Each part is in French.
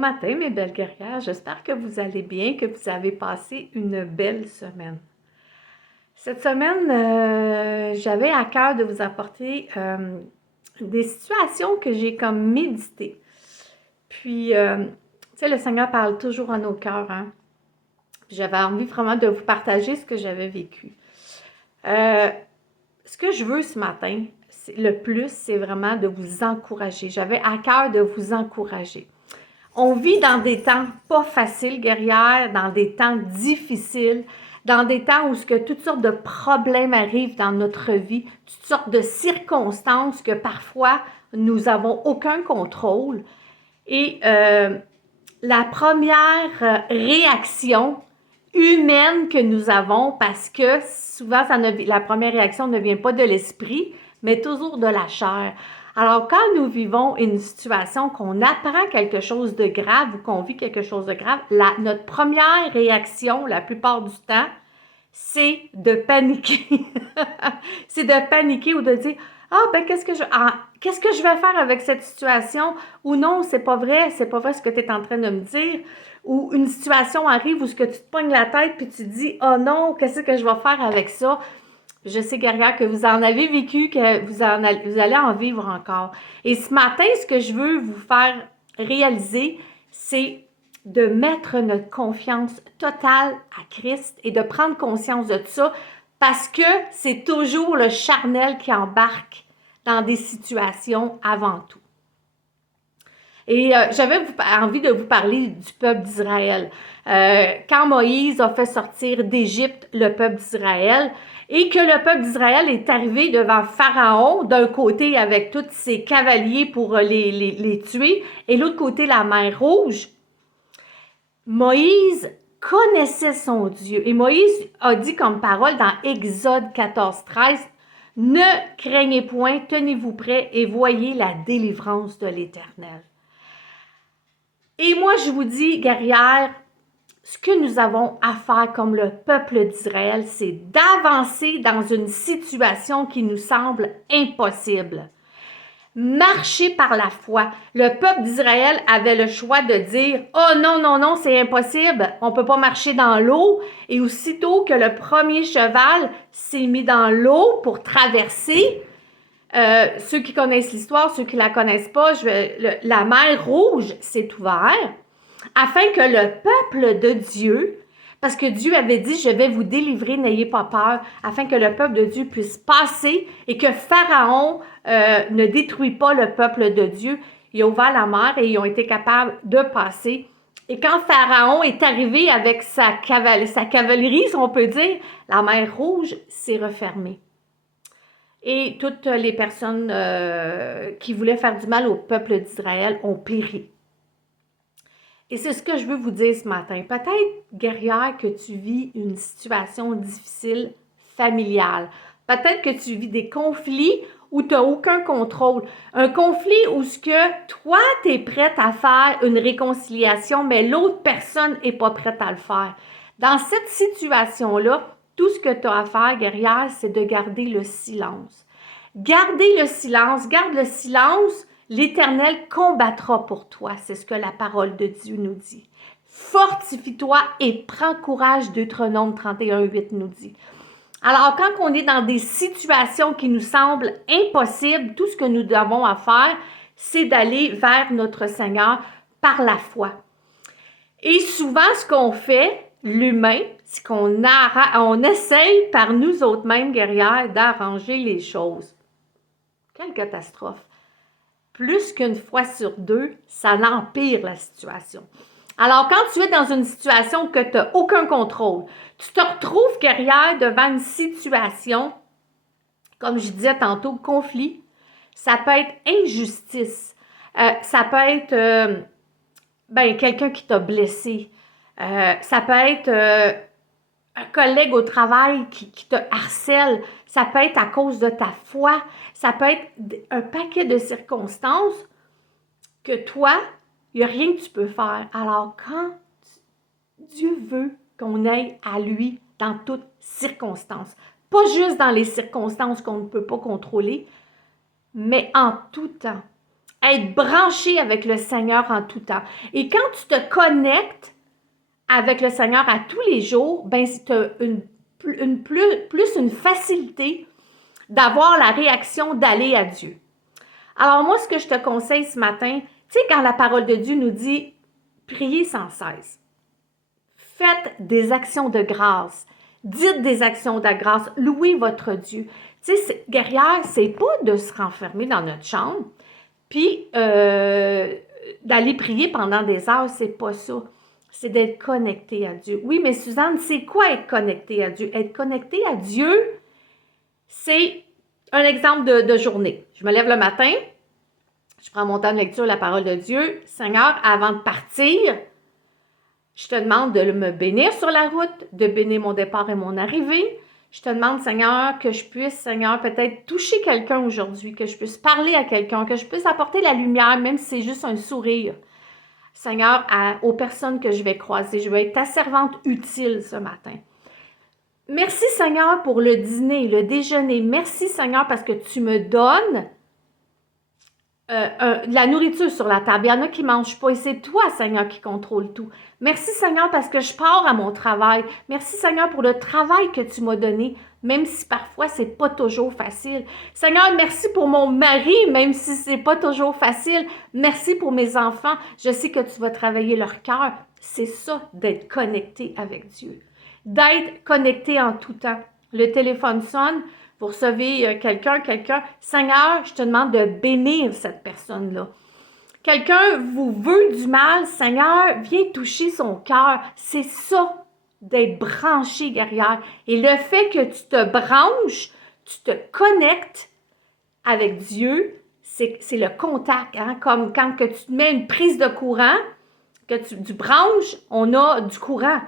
matin, mes belles guerrières. J'espère que vous allez bien, que vous avez passé une belle semaine. Cette semaine, j'avais à cœur de vous apporter des situations que j'ai comme méditées. Puis, tu sais, le Seigneur parle toujours à nos cœurs, hein? J'avais envie vraiment de vous partager ce que j'avais vécu. Ce que je veux ce matin, le plus, c'est vraiment de vous encourager. J'avais à cœur de vous encourager. On vit dans des temps pas faciles, guerrières, dans des temps difficiles, dans des temps où toutes sortes de problèmes arrivent dans notre vie, toutes sortes de circonstances que parfois nous n'avons aucun contrôle. Et la première réaction humaine que nous avons, parce que souvent la première réaction ne vient pas de l'esprit, mais toujours de la chair. Alors, quand nous vivons une situation, qu'on apprend quelque chose de grave ou qu'on vit quelque chose de grave, notre première réaction, la plupart du temps, c'est de paniquer. C'est de paniquer ou de dire « Ah, ben qu'est-ce que je vais faire avec cette situation? » Ou « Non, c'est pas vrai ce que tu es en train de me dire. » Ou une situation arrive où tu te pognes la tête puis tu te dis « Oh non, qu'est-ce que je vais faire avec ça? » Je sais, guerrière, que vous en avez vécu, que vous allez en vivre encore. Et ce matin, ce que je veux vous faire réaliser, c'est de mettre notre confiance totale à Christ et de prendre conscience de ça parce que c'est toujours le charnel qui embarque dans des situations avant tout. Et j'avais envie de vous parler du peuple d'Israël. Quand Moïse a fait sortir d'Égypte le peuple d'Israël et que le peuple d'Israël est arrivé devant Pharaon, d'un côté avec tous ses cavaliers pour les tuer, et l'autre côté la mer Rouge, Moïse connaissait son Dieu. Et Moïse a dit comme parole dans Exode 14:13, « Ne craignez point, tenez-vous prêts et voyez la délivrance de l'Éternel. » Et moi, je vous dis, guerrières, ce que nous avons à faire comme le peuple d'Israël, c'est d'avancer dans une situation qui nous semble impossible. Marcher par la foi. Le peuple d'Israël avait le choix de dire « Oh non, non, non, c'est impossible, on ne peut pas marcher dans l'eau. » Et aussitôt que le premier cheval s'est mis dans l'eau pour traverser, ceux qui connaissent l'histoire, ceux qui ne la connaissent pas, la mer Rouge s'est ouverte afin que le peuple de Dieu, parce que Dieu avait dit « Je vais vous délivrer, n'ayez pas peur », afin que le peuple de Dieu puisse passer et que Pharaon ne détruit pas le peuple de Dieu. Il a ouvert la mer et ils ont été capables de passer. Et quand Pharaon est arrivé avec sa cavalerie, si on peut dire, la mer Rouge s'est refermée. Et toutes les personnes qui voulaient faire du mal au peuple d'Israël ont péri. Et c'est ce que je veux vous dire ce matin. Peut-être, guerrière, que tu vis une situation difficile familiale. Peut-être que tu vis des conflits où tu n'as aucun contrôle. Un conflit où toi, tu es prête à faire une réconciliation, mais l'autre personne n'est pas prête à le faire. Dans cette situation-là, tout ce que tu as à faire, guerrière, c'est de garder le silence. Gardez le silence, garde le silence. L'Éternel combattra pour toi, c'est ce que la parole de Dieu nous dit. Fortifie-toi et prends courage, Deutéronome 31:8 nous dit. Alors, quand on est dans des situations qui nous semblent impossibles, tout ce que nous devons à faire, c'est d'aller vers notre Seigneur par la foi. Et souvent, ce qu'on fait, l'humain, c'est on essaye par nous autres mêmes, guerrières, d'arranger les choses. Quelle catastrophe! Plus qu'une fois sur deux, ça empire la situation. Alors, quand tu es dans une situation que tu n'as aucun contrôle, tu te retrouves, guerrière, devant une situation, comme je disais tantôt, conflit, ça peut être injustice, ça peut être quelqu'un qui t'a blessé, ça peut être un collègue au travail qui te harcèle, ça peut être à cause de ta foi, ça peut être un paquet de circonstances que toi, il n'y a rien que tu peux faire. Alors, quand Dieu veut qu'on aille à lui dans toutes circonstances, pas juste dans les circonstances qu'on ne peut pas contrôler, mais en tout temps. être branché avec le Seigneur en tout temps. Et quand tu te connectes avec le Seigneur à tous les jours, ben tu as plus une facilité d'avoir la réaction d'aller à Dieu. Alors moi, ce que je te conseille ce matin, tu sais, quand la parole de Dieu nous dit « Priez sans cesse », faites des actions de grâce, dites des actions de grâce, louez votre Dieu. Tu sais, guerrière, c'est pas de se renfermer dans notre chambre, puis d'aller prier pendant des heures, c'est pas ça. C'est d'être connecté à Dieu. Oui, mais Suzanne, c'est quoi être connecté à Dieu? Être connecté à Dieu, c'est un exemple de journée. Je me lève le matin, je prends mon temps de lecture, la parole de Dieu. Seigneur, avant de partir, je te demande de me bénir sur la route, de bénir mon départ et mon arrivée. Je te demande, Seigneur, que je puisse, Seigneur, peut-être toucher quelqu'un aujourd'hui, que je puisse parler à quelqu'un, que je puisse apporter la lumière, même si c'est juste un sourire. Seigneur, aux personnes que je vais croiser, je vais être ta servante utile ce matin. Merci, Seigneur, pour le dîner, le déjeuner. Merci, Seigneur, parce que tu me donnes de la nourriture sur la table. Il y en a qui ne mangent pas et c'est toi, Seigneur, qui contrôle tout. Merci, Seigneur, parce que je pars à mon travail. Merci, Seigneur, pour le travail que tu m'as donné, même si parfois c'est pas toujours facile. Seigneur, merci pour mon mari, même si c'est pas toujours facile. Merci pour mes enfants. Je sais que tu vas travailler leur cœur. C'est ça, d'être connecté avec Dieu. D'être connecté en tout temps. Le téléphone sonne, vous recevez quelqu'un, Seigneur, je te demande de bénir cette personne-là. Quelqu'un vous veut du mal, Seigneur, viens toucher son cœur. C'est ça, d'être branché, guerrière. Et le fait que tu te branches, tu te connectes avec Dieu, c'est le contact. Hein? Comme quand que tu te mets une prise de courant, que tu branches, on a du courant.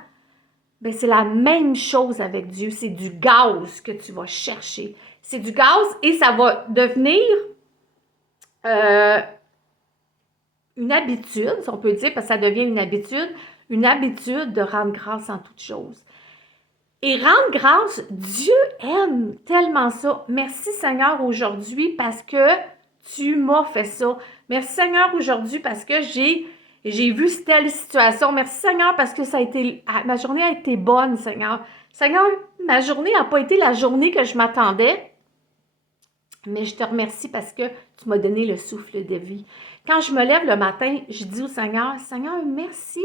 Bien, c'est la même chose avec Dieu. C'est du gaz que tu vas chercher. C'est du gaz et ça va devenir une habitude, si on peut dire, parce que ça devient une habitude de rendre grâce en toutes choses. Et rendre grâce, Dieu aime tellement ça. Merci Seigneur aujourd'hui parce que tu m'as fait ça. Merci Seigneur aujourd'hui parce que j'ai vu telle situation. Merci Seigneur parce que ma journée a été bonne, Seigneur. Seigneur, ma journée n'a pas été la journée que je m'attendais, mais je te remercie parce que tu m'as donné le souffle de vie. Quand je me lève le matin, je dis au Seigneur, Seigneur, merci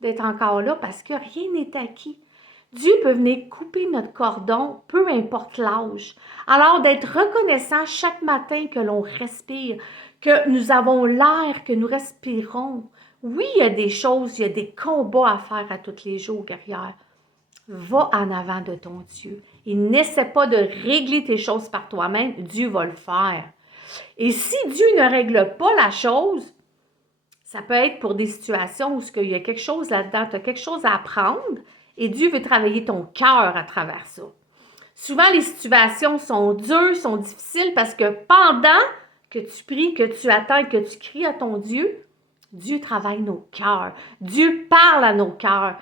d'être encore là parce que rien n'est acquis. Dieu peut venir couper notre cordon, peu importe l'âge. Alors, d'être reconnaissant chaque matin que l'on respire, que nous avons l'air, que nous respirons. Oui, il y a des choses, il y a des combats à faire à tous les jours, guerrière. Va en avant de ton Dieu. Et n'essaie pas de régler tes choses par toi-même. Dieu va le faire. Et si Dieu ne règle pas la chose, ça peut être pour des situations où il y a quelque chose là-dedans, tu as quelque chose à apprendre et Dieu veut travailler ton cœur à travers ça. Souvent, les situations sont dures, sont difficiles parce que pendant que tu pries, que tu attends, que tu cries à ton Dieu, Dieu travaille nos cœurs. Dieu parle à nos cœurs.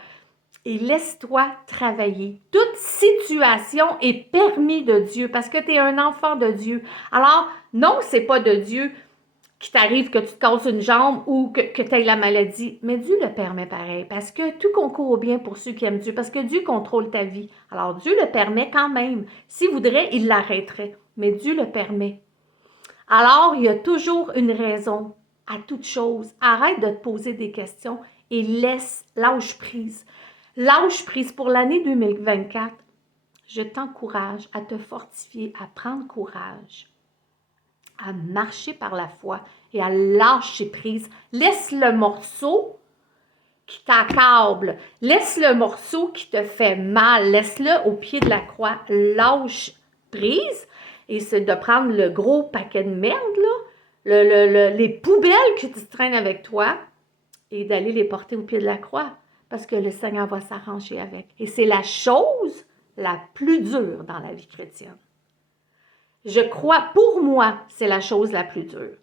Et laisse-toi travailler. Toute situation est permise de Dieu parce que tu es un enfant de Dieu. Alors, non, c'est pas de Dieu qu'il t'arrive que tu te casses une jambe ou que tu aies la maladie, mais Dieu le permet pareil parce que tout concourt au bien pour ceux qui aiment Dieu, parce que Dieu contrôle ta vie. Alors, Dieu le permet quand même. S'il voudrait, il l'arrêterait, mais Dieu le permet. Alors, il y a toujours une raison à toute chose. Arrête de te poser des questions et lâche prise. Lâche prise pour l'année 2024. Je t'encourage à te fortifier, à prendre courage, à marcher par la foi et à lâcher prise. Laisse le morceau qui t'accable. Laisse le morceau qui te fait mal. Laisse-le au pied de la croix. Lâche prise. Et c'est de prendre le gros paquet de merde, là, les poubelles que tu traînes avec toi et d'aller les porter au pied de la croix. Parce que le Seigneur va s'arranger avec. Et c'est la chose la plus dure dans la vie chrétienne. Je crois, pour moi, c'est la chose la plus dure.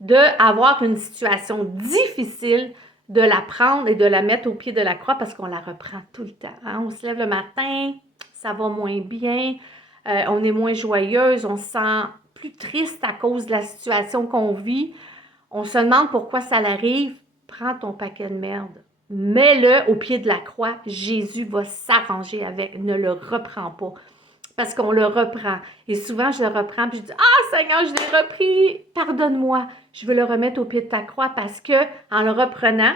D'avoir une situation difficile, de la prendre et de la mettre au pied de la croix parce qu'on la reprend tout le temps. Hein? On se lève le matin, ça va moins bien, on est moins joyeuse, on se sent plus triste à cause de la situation qu'on vit. On se demande pourquoi ça l'arrive. Prends ton paquet de merde. Mets-le au pied de la croix. Jésus va s'arranger avec. Ne le reprends pas. Parce qu'on le reprend. Et souvent, je le reprends puis je dis « Ah, Seigneur, je l'ai repris. Pardonne-moi. » Je veux le remettre au pied de ta croix parce que en le reprenant,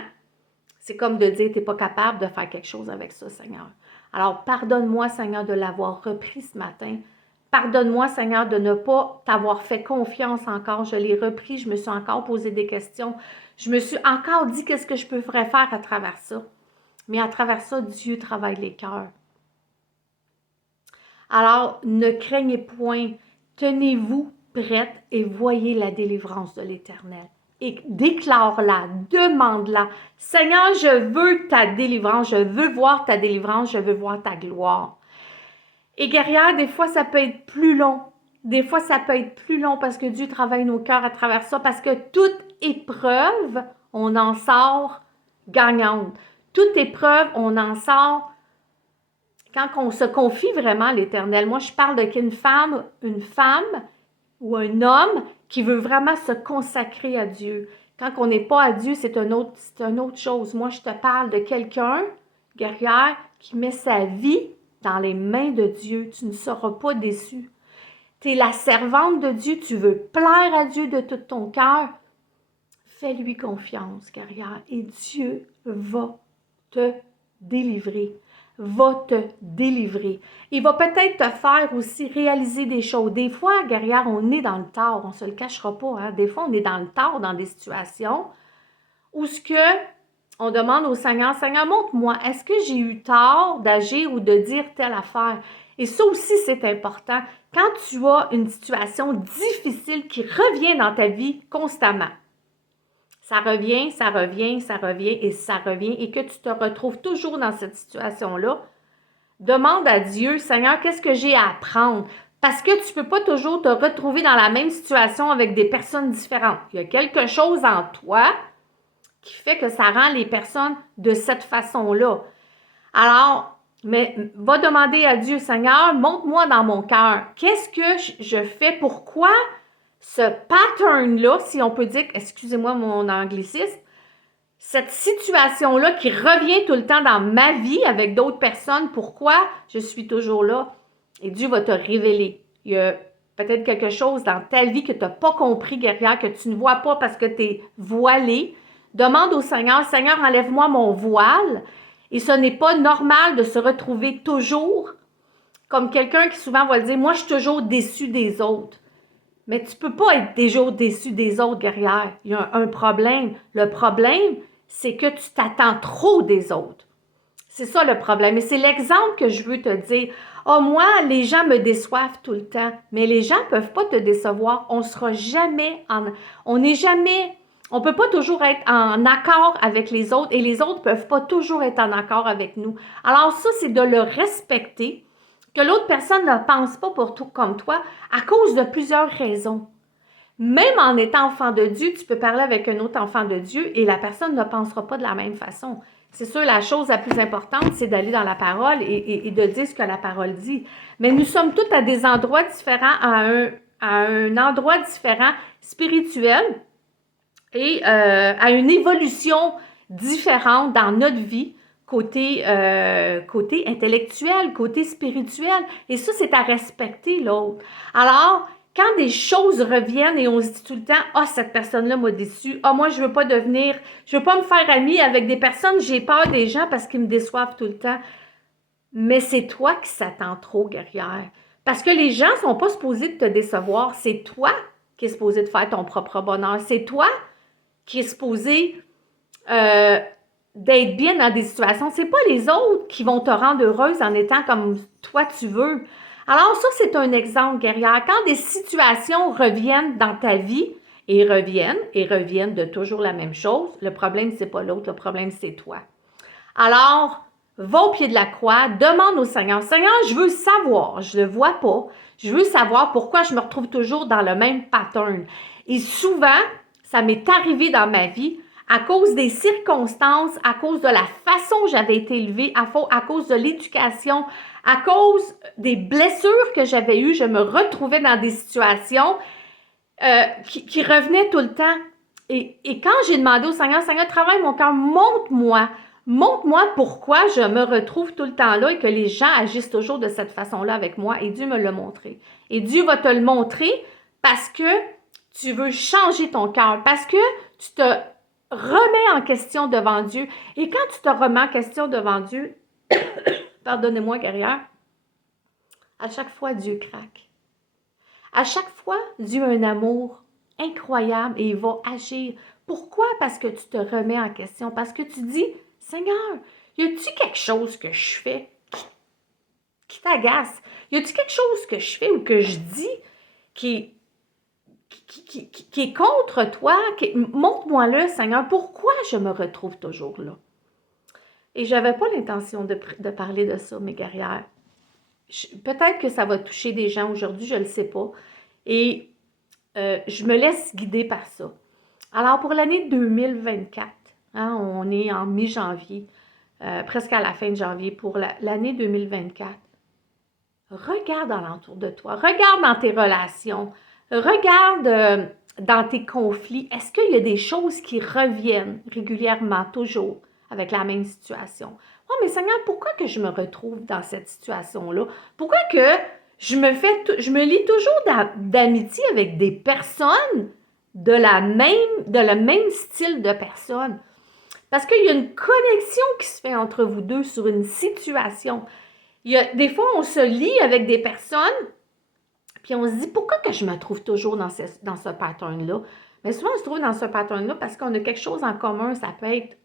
c'est comme de dire « Tu n'es pas capable de faire quelque chose avec ça, Seigneur. » Alors, pardonne-moi, Seigneur, de l'avoir repris ce matin. Pardonne-moi, Seigneur, de ne pas t'avoir fait confiance encore. Je l'ai repris, je me suis encore posé des questions. Je me suis encore dit qu'est-ce que je pourrais faire à travers ça. Mais à travers ça, Dieu travaille les cœurs. Alors, ne craignez point, tenez-vous prête et voyez la délivrance de l'Éternel. Et déclare-la, demande-la. Seigneur, je veux ta délivrance, je veux voir ta délivrance, je veux voir ta gloire. Et guerrière, des fois, ça peut être plus long. Des fois, ça peut être plus long parce que Dieu travaille nos cœurs à travers ça, parce que toute épreuve, on en sort gagnante. Toute épreuve, on en sort quand on se confie vraiment à l'Éternel. Moi, je parle de qu'une femme ou un homme qui veut vraiment se consacrer à Dieu. Quand on n'est pas à Dieu, c'est une autre chose. Moi, je te parle de quelqu'un, guerrière, qui met sa vie dans les mains de Dieu. Tu ne seras pas déçu. Tu es la servante de Dieu, tu veux plaire à Dieu de tout ton cœur. Fais-lui confiance, guerrière, et Dieu va te délivrer. Va te délivrer. Il va peut-être te faire aussi réaliser des choses. Des fois, guerrière, on est dans le tort, on ne se le cachera pas. Hein? Des fois, on est dans le tort dans des situations où on demande au Seigneur, Seigneur, montre-moi, est-ce que j'ai eu tort d'agir ou de dire telle affaire? Et ça aussi, c'est important. Quand tu as une situation difficile qui revient dans ta vie constamment, ça revient, ça revient, ça revient et ça revient, et que tu te retrouves toujours dans cette situation-là, demande à Dieu, Seigneur, qu'est-ce que j'ai à apprendre? Parce que tu ne peux pas toujours te retrouver dans la même situation avec des personnes différentes. Il y a quelque chose en toi qui fait que ça rend les personnes de cette façon-là. Alors, mais va demander à Dieu, Seigneur, montre-moi dans mon cœur, qu'est-ce que je fais, pourquoi ce pattern-là, si on peut dire, excusez-moi mon anglicisme, cette situation-là qui revient tout le temps dans ma vie avec d'autres personnes, pourquoi je suis toujours là? Et Dieu va te révéler. Il y a peut-être quelque chose dans ta vie que tu n'as pas compris, guerrière, que tu ne vois pas parce que tu es voilée. Demande au Seigneur, Seigneur, enlève-moi mon voile. Et ce n'est pas normal de se retrouver toujours comme quelqu'un qui souvent va le dire, moi, je suis toujours déçu des autres. Mais tu ne peux pas être toujours déçu des autres, guerrière. Il y a un problème. Le problème, c'est que tu t'attends trop des autres. C'est ça le problème. Et c'est l'exemple que je veux te dire. Oh, moi, les gens me déçoivent tout le temps. Mais les gens ne peuvent pas te décevoir. On sera jamais on n'est jamais... On ne peut pas toujours être en accord avec les autres et les autres ne peuvent pas toujours être en accord avec nous. Alors ça, c'est de le respecter, que l'autre personne ne pense pas pour tout comme toi à cause de plusieurs raisons. Même en étant enfant de Dieu, tu peux parler avec un autre enfant de Dieu et la personne ne pensera pas de la même façon. C'est sûr, la chose la plus importante, c'est d'aller dans la parole et de dire ce que la parole dit. Mais nous sommes tous à des endroits différents, à un endroit différent spirituel et à une évolution différente dans notre vie, côté intellectuel, côté spirituel. Et ça, c'est à respecter l'autre. Alors, quand des choses reviennent et on se dit tout le temps, « Ah, cette personne-là m'a déçu. Ah, moi, je veux pas me faire amie avec des personnes, j'ai peur des gens parce qu'ils me déçoivent tout le temps. » Mais c'est toi qui s'attends trop, guerrière. Parce que les gens ne sont pas supposés de te décevoir. C'est toi qui es supposé de faire ton propre bonheur. C'est toi qui est supposé d'être bien dans des situations. Ce n'est pas les autres qui vont te rendre heureuse en étant comme toi tu veux. Alors ça, c'est un exemple, guerrière. Quand des situations reviennent dans ta vie et reviennent de toujours la même chose, le problème, ce n'est pas l'autre, le problème, c'est toi. Alors, va au pied de la croix, demande au Seigneur, « Seigneur, je veux savoir, je ne le vois pas, je veux savoir pourquoi je me retrouve toujours dans le même pattern. » Et souvent, ça m'est arrivé dans ma vie à cause des circonstances, à cause de la façon dont j'avais été élevée, à cause de l'éducation, à cause des blessures que j'avais eues, je me retrouvais dans des situations qui revenaient tout le temps. Et quand j'ai demandé au Seigneur, Seigneur, travaille mon cœur, montre-moi pourquoi je me retrouve tout le temps là et que les gens agissent toujours de cette façon-là avec moi. Et Dieu me l'a montré. Et Dieu va te le montrer parce que tu veux changer ton cœur, parce que tu te remets en question devant Dieu. Et quand tu te remets en question devant Dieu, pardonnez-moi, guerrière, à chaque fois, Dieu craque. À chaque fois, Dieu a un amour incroyable et il va agir. Pourquoi? Parce que tu te remets en question. Parce que tu dis, Seigneur, y a-t-il quelque chose que je fais qui t'agace? Y a-t-il quelque chose que je fais ou que je dis qui est contre toi? Montre-moi-le, Seigneur. Pourquoi je me retrouve toujours là? Et je n'avais pas l'intention de parler de ça, mes guerrières. Peut-être que ça va toucher des gens aujourd'hui, je ne le sais pas. Et je me laisse guider par ça. Alors, pour l'année 2024, hein, on est en mi-janvier, presque à la fin de janvier, pour l'année 2024, regarde alentour de toi, regarde dans tes relations, regarde dans tes conflits. Est-ce qu'il y a des choses qui reviennent régulièrement, toujours, avec la même situation? Oh, mais Seigneur, pourquoi que je me retrouve dans cette situation-là? Pourquoi que je me lie toujours d'amitié avec des personnes de le même style de personnes? Parce qu'il y a une connexion qui se fait entre vous deux sur une situation. Des fois, on se lie avec des personnes, puis on se dit, pourquoi que je me trouve toujours dans ce pattern-là? Mais souvent, on se trouve dans ce pattern-là parce qu'on a quelque chose en commun. Ça peut être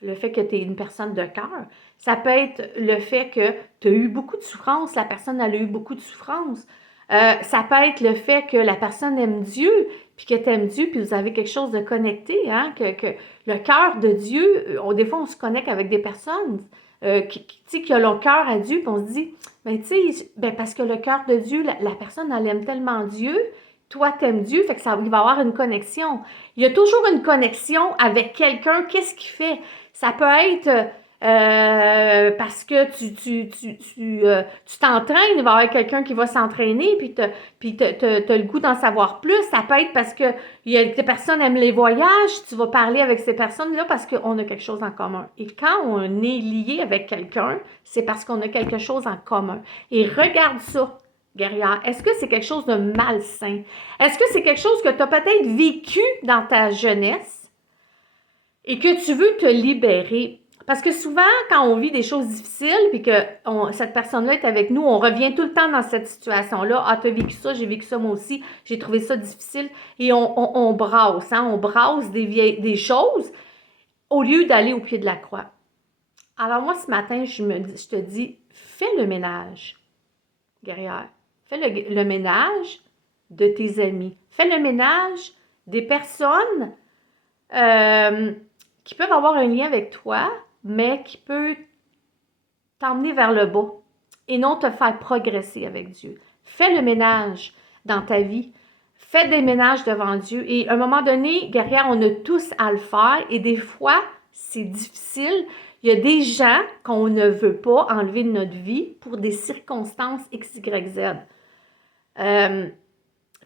le fait que tu es une personne de cœur. Ça peut être le fait que tu as eu beaucoup de souffrance, la personne elle a eu beaucoup de souffrance. Ça peut être le fait que la personne aime Dieu, puis que tu aimes Dieu, puis vous avez quelque chose de connecté, hein, que le cœur de Dieu, des fois on se connecte avec des personnes qui ont leur cœur à Dieu, puis on se dit, ben tu sais, parce que le cœur de Dieu, la personne elle aime tellement Dieu, toi t'aimes Dieu, fait que il va y avoir une connexion. Il y a toujours une connexion avec quelqu'un, qu'est-ce qu'il fait? Ça peut être parce que tu t'entraînes, il va y avoir quelqu'un qui va s'entraîner, puis tu as le goût d'en savoir plus. Ça peut être parce que des personnes aiment les voyages, tu vas parler avec ces personnes-là parce qu'on a quelque chose en commun. Et quand on est lié avec quelqu'un, c'est parce qu'on a quelque chose en commun. Et regarde ça, guerrière. Est-ce que c'est quelque chose de malsain? Est-ce que c'est quelque chose que tu as peut-être vécu dans ta jeunesse? Et que tu veux te libérer. Parce que souvent, quand on vit des choses difficiles, puis que cette personne-là est avec nous, on revient tout le temps dans cette situation-là. Ah, tu as vécu ça, j'ai vécu ça moi aussi, j'ai trouvé ça difficile. Et on brasse, hein? On brasse des choses au lieu d'aller au pied de la croix. Alors moi, ce matin, je te dis, fais le ménage, guerrière. Fais le ménage de tes amis. Fais le ménage des personnes qui peuvent avoir un lien avec toi, mais qui peut t'emmener vers le bas et non te faire progresser avec Dieu. Fais le ménage dans ta vie. Fais des ménages devant Dieu. Et à un moment donné, guerrière, on a tous à le faire et des fois, c'est difficile. Il y a des gens qu'on ne veut pas enlever de notre vie pour des circonstances X, Y, Z.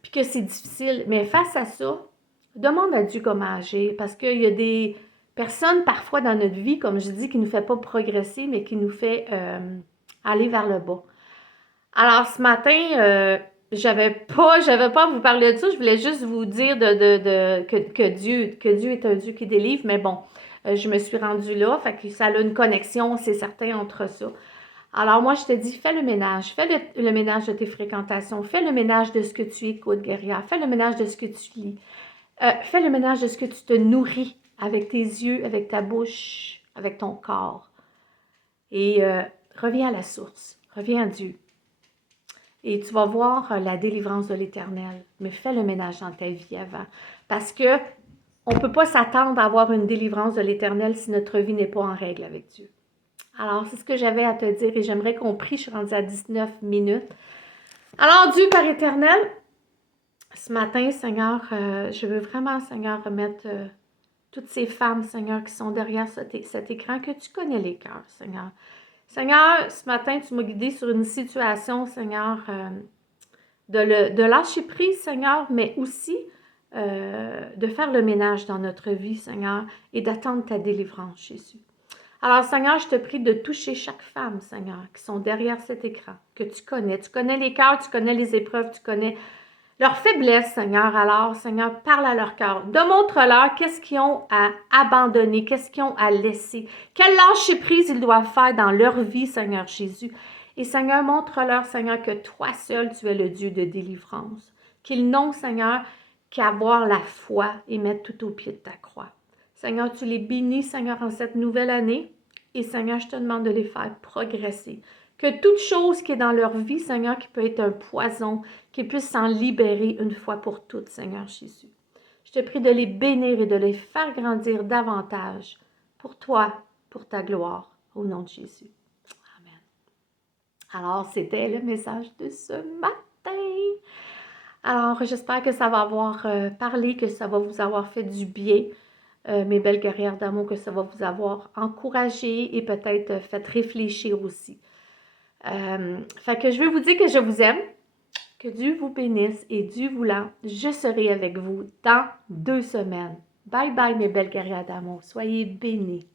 Puis que c'est difficile. Mais face à ça, demande à Dieu comment agir parce qu'il y a des personnes parfois dans notre vie, comme je dis, qui ne nous fait pas progresser, mais qui nous fait aller vers le bas. Alors ce matin, j'avais pas à vous parler de ça, je voulais juste vous dire que Dieu est un Dieu qui délivre, mais bon, je me suis rendue là, fait que ça a une connexion, c'est certain, entre ça. Alors moi, je te dis, fais le ménage. Fais le ménage de tes fréquentations. Fais le ménage de ce que tu écoutes, guerrière. Fais le ménage de ce que tu lis. Fais le ménage de ce que tu te nourris avec tes yeux, avec ta bouche, avec ton corps. Et reviens à la source. Reviens à Dieu. Et tu vas voir la délivrance de l'Éternel. Mais fais le ménage dans ta vie avant. Parce que on ne peut pas s'attendre à avoir une délivrance de l'Éternel si notre vie n'est pas en règle avec Dieu. Alors, c'est ce que j'avais à te dire et j'aimerais qu'on prie. Je suis rendue à 19 minutes. Alors, Dieu Père éternel, ce matin, Seigneur, je veux vraiment, Seigneur, remettre toutes ces femmes, Seigneur, qui sont derrière cet écran, que tu connais les cœurs, Seigneur. Seigneur, ce matin, tu m'as guidée sur une situation, Seigneur, de lâcher prise, Seigneur, mais aussi de faire le ménage dans notre vie, Seigneur, et d'attendre ta délivrance, Jésus. Alors, Seigneur, je te prie de toucher chaque femme, Seigneur, qui sont derrière cet écran, que tu connais. Tu connais les cœurs, tu connais les épreuves, tu connais leurs faiblesses, Seigneur. Alors, Seigneur, parle à leur cœur. Démontre-leur qu'est-ce qu'ils ont à abandonner, qu'est-ce qu'ils ont à laisser, quelle lâcher-prise ils doivent faire dans leur vie, Seigneur Jésus. Et Seigneur, montre-leur, Seigneur, que toi seul, tu es le Dieu de délivrance. Qu'ils n'ont, Seigneur, qu'à avoir la foi et mettre tout au pied de ta croix. Seigneur, tu les bénis, Seigneur, en cette nouvelle année. Et Seigneur, je te demande de les faire progresser. Que toute chose qui est dans leur vie, Seigneur, qui peut être un poison, qu'ils puissent s'en libérer une fois pour toutes, Seigneur Jésus. Je te prie de les bénir et de les faire grandir davantage pour toi, pour ta gloire, au nom de Jésus. Amen. Alors, c'était le message de ce matin. Alors, j'espère que ça va avoir parlé, que ça va vous avoir fait du bien, mes belles guerrières d'amour, que ça va vous avoir encouragé et peut-être fait réfléchir aussi. Fait que je veux vous dire que je vous aime, que Dieu vous bénisse et Dieu voulant, je serai avec vous dans 2 semaines. Bye bye, mes belles guerrières d'amour. Soyez bénis.